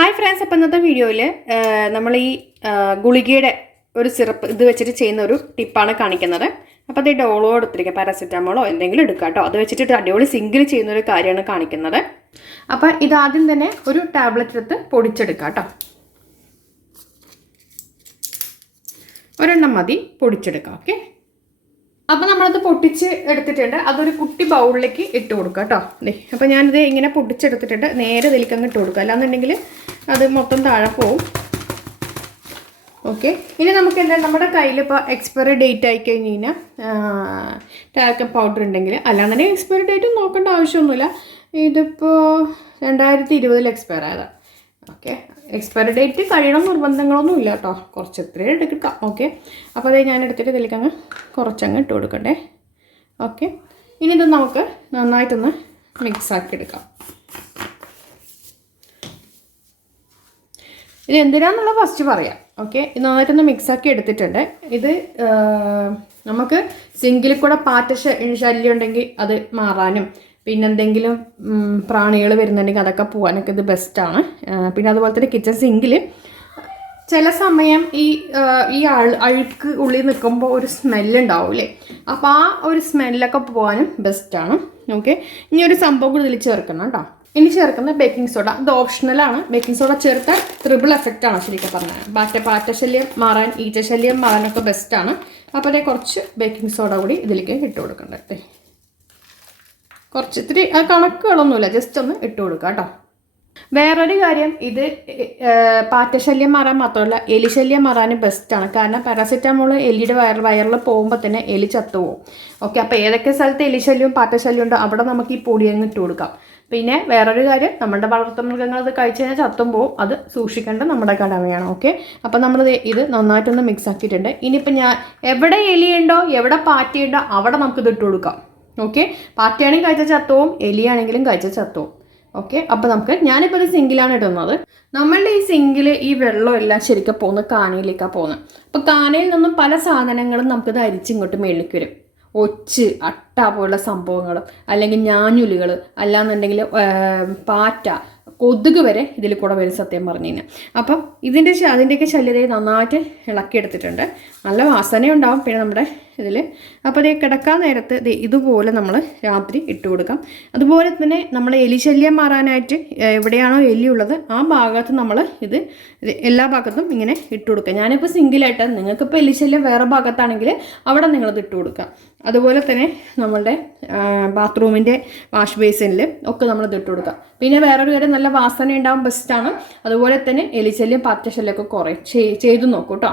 Hi friends അപ്പം ഇന്നത്തെ വീഡിയോയിൽ നമ്മൾ ഈ ഗുളികയുടെ ഒരു സിറപ്പ് ഇത് വെച്ചിട്ട് ചെയ്യുന്ന ഒരു ടിപ്പാണ് കാണിക്കുന്നത്. അപ്പോൾ അത് ഡോളോ എടുത്തിരിക്കുക പാരാസിറ്റാമോളോ എന്തെങ്കിലും എടുക്കുക കേട്ടോ അത് വെച്ചിട്ട് അടിപൊളി സിംഗിൾ ചെയ്യുന്ന ഒരു കാര്യമാണ് കാണിക്കുന്നത്. അപ്പോൾ ഇതാദ്യം തന്നെ ഒരു ടാബ്ലറ്റ് എടുത്ത് പൊടിച്ചെടുക്കുക കേട്ടോ ഒരെണ്ണം മതി പൊടിച്ചെടുക്കാം ഓക്കെ? അപ്പോൾ നമ്മളത് പൊട്ടിച്ച് എടുത്തിട്ടുണ്ട്. അതൊരു കുട്ടി ബൗളിലേക്ക് ഇട്ട് കൊടുക്കുക കേട്ടോ ദേ അപ്പോൾ ഞാനിത് ഇങ്ങനെ പൊട്ടിച്ചെടുത്തിട്ടുണ്ട്. നേരെ ഇതിലേക്കങ്ങ് ഇട്ട് കൊടുക്കുക. അല്ലാന്നുണ്ടെങ്കിൽ അത് മൊത്തം താഴെ പോവും. ഓക്കെ. ഇനി നമുക്ക് എന്താ നമ്മുടെ കയ്യിൽ ഇപ്പോൾ എക്സ്പയറി ഡേറ്റ് ആയി കഴിഞ്ഞ് കഴിഞ്ഞാൽ ടാൽക്കം പൗഡർ ഉണ്ടെങ്കിൽ അല്ലാന്നുണ്ടെങ്കിൽ എക്സ്പയറി ഡേറ്റ് നോക്കേണ്ട ആവശ്യമൊന്നുമില്ല. ഇതിപ്പോൾ രണ്ടായിരത്തി ഇരുപതിൽ എക്സ്പയർ ആയതാണ് ഓക്കെ എക്സ്പയറി ഡേറ്റ് കഴിയണം നിർബന്ധങ്ങളൊന്നും ഇല്ല കേട്ടോ കുറച്ച് എത്രയും എടുക്കാം ഓക്കെ അപ്പോൾ അതേ ഞാൻ എടുത്തിട്ട് ഇതിലേക്ക് അങ്ങ് കുറച്ചങ്ങ് ഇട്ട് കൊടുക്കട്ടെ. ഓക്കെ ഇനി ഇത് നമുക്ക് നന്നായിട്ടൊന്ന് മിക്സ് ആക്കി എടുക്കാം. ഇത് എന്തിനാന്നുള്ള ഫസ്റ്റ് പറയാം. ഓക്കെ ഇത് നന്നായിട്ടൊന്ന് മിക്സാക്കി എടുത്തിട്ടുണ്ട്. ഇത് നമുക്ക് സിങ്കിൽ കൂടെ പാറ്റ ശല്യം ഉണ്ടെങ്കിൽ അത് മാറാനും പിന്നെ എന്തെങ്കിലും പ്രാണികൾ വരുന്നുണ്ടെങ്കിൽ അതൊക്കെ പോകാനൊക്കെ ഇത് ബെസ്റ്റാണ് പിന്നെ അതുപോലെ തന്നെ കിച്ചൺ സിങ്കിൽ ചില സമയം ഈ ഈ അഴ അഴുക്ക് ഉള്ളിൽ നിൽക്കുമ്പോൾ ഒരു സ്മെല്ലുണ്ടാവില്ലേ അപ്പോൾ ആ ഒരു സ്മെല്ലൊക്കെ പോകാനും ബെസ്റ്റാണ് ഓക്കെ ഇനി ഒരു സംഭവം കൂടി ഇതിൽ ചേർക്കണം കേട്ടോ. ഇനി ചേർക്കുന്ന ബേക്കിംഗ് സോഡ ഇത് ഓപ്ഷണലാണ് ബേക്കിംഗ് സോഡ ചേർത്താൽ ത്രിബിൾ എഫക്റ്റ് ആണ് ശരിക്കും പറഞ്ഞത് പാറ്റ പാറ്റശല്യം മാറാൻ ഈച്ചശല്യം മാറാനൊക്കെ ബെസ്റ്റാണ് അപ്പോൾ കുറച്ച് ബേക്കിംഗ് സോഡ കൂടി ഇതിലേക്ക് ഇട്ട് കൊടുക്കണ്ടേ. കുറച്ച് ഇത്തിരി കണക്കുകളൊന്നുമില്ല. ജസ്റ്റ് ഒന്ന് ഇട്ട് കൊടുക്കുക കേട്ടോ. വേറൊരു കാര്യം ഇത് പാറ്റശല്യം മാറാൻ മാത്രമല്ല എലിശല്യം മാറാനും ബെസ്റ്റാണ് കാരണം പാരാസിറ്റമോൾ എലിയുടെ വയർ വയറിൽ പോകുമ്പോൾ തന്നെ എലി ചത്തുപോകും. ഓക്കെ അപ്പോൾ ഏതൊക്കെ സ്ഥലത്ത് എലിശല്യവും പാറ്റശല്യവും ഉണ്ടോ അവിടെ നമുക്ക് ഈ പൊടി അങ്ങ് ഇട്ട് കൊടുക്കാം. പിന്നെ വേറൊരു കാര്യം നമ്മുടെ വളർത്തുമൃഗങ്ങൾ അത് കഴിച്ച് കഴിഞ്ഞാൽ ചത്തും പോകും അത് സൂക്ഷിക്കേണ്ട നമ്മുടെ കടമയാണ് ഓക്കെ അപ്പോൾ നമ്മൾ ഇത് നന്നായിട്ടൊന്ന് മിക്സ് ആക്കിയിട്ടുണ്ട്. ഇനിയിപ്പോൾ ഞാൻ എവിടെ എലിയുണ്ടോ എവിടെ പാറ്റയുണ്ടോ അവിടെ നമുക്ക് ഇത് ഇട്ട് കൊടുക്കാം. ഓക്കെ പാറ്റയാണെങ്കിൽ കഴിച്ച ചത്തവും എലിയാണെങ്കിലും കഴിച്ച ചത്തവും. ഓക്കെ അപ്പോൾ നമുക്ക് ഞാനിപ്പോൾ ഒരു സിങ്കിലാണ് ഇടുന്നത്. നമ്മളുടെ ഈ സിങ്കിൽ ഈ വെള്ളം എല്ലാം ശരിക്കും പോകുന്നത് കാനയിലേക്കാണ് പോകുന്നത് അപ്പോൾ കാനയിൽ നിന്നും പല സാധനങ്ങളും നമുക്കിത് അരിച്ചിങ്ങോട്ട് മേളിലേക്ക് വരും. ഒച്ച് അട്ട പോലുള്ള സംഭവങ്ങൾ അല്ലെങ്കിൽ ഞാഞ്ഞുലുകൾ അല്ലാന്നുണ്ടെങ്കിൽ പാറ്റ കൊതുക് വരെ ഇതിൽ കൂടെ വരും സത്യം പറഞ്ഞു കഴിഞ്ഞാൽ അപ്പം ഇതിന്റെ അതിന്റെയൊക്കെ ശല്യതയെ നന്നായിട്ട് ഇളക്കിയെടുത്തിട്ടുണ്ട്. നല്ല വാസനയുണ്ടാവും. പിന്നെ നമ്മുടെ ഇതിൽ അപ്പോൾ അതേ കിടക്കാൻ നേരത്ത് ഇതുപോലെ നമ്മൾ രാത്രി ഇട്ട് കൊടുക്കാം. അതുപോലെ തന്നെ നമ്മൾ എലിശല്യം മാറാനായിട്ട് എവിടെയാണോ എലി ഉള്ളത് ആ ഭാഗത്ത് നമ്മൾ ഇത് എല്ലാ ഭാഗത്തും ഇങ്ങനെ ഇട്ട് കൊടുക്കുക ഞാനിപ്പോൾ സിംഗിളായിട്ട് നിങ്ങൾക്കിപ്പോൾ എലിശല്യം വേറെ ഭാഗത്താണെങ്കിൽ അവിടെ നിങ്ങളത് ഇട്ട് കൊടുക്കുക അതുപോലെ തന്നെ നമ്മളുടെ ബാത്റൂമിന്റെ വാഷ് ബേസിനിൽ ഒക്കെ നമ്മളത് ഇട്ട് കൊടുക്കുക പിന്നെ വേറൊരു കാര്യം നല്ല വാസന ഉണ്ടാവും ബെസ്റ്റാണ് അതുപോലെ തന്നെ എലിശല്യം പാറ്റശല്യമൊക്കെ കുറേ ചെയ്തു നോക്കൂ കേട്ടോ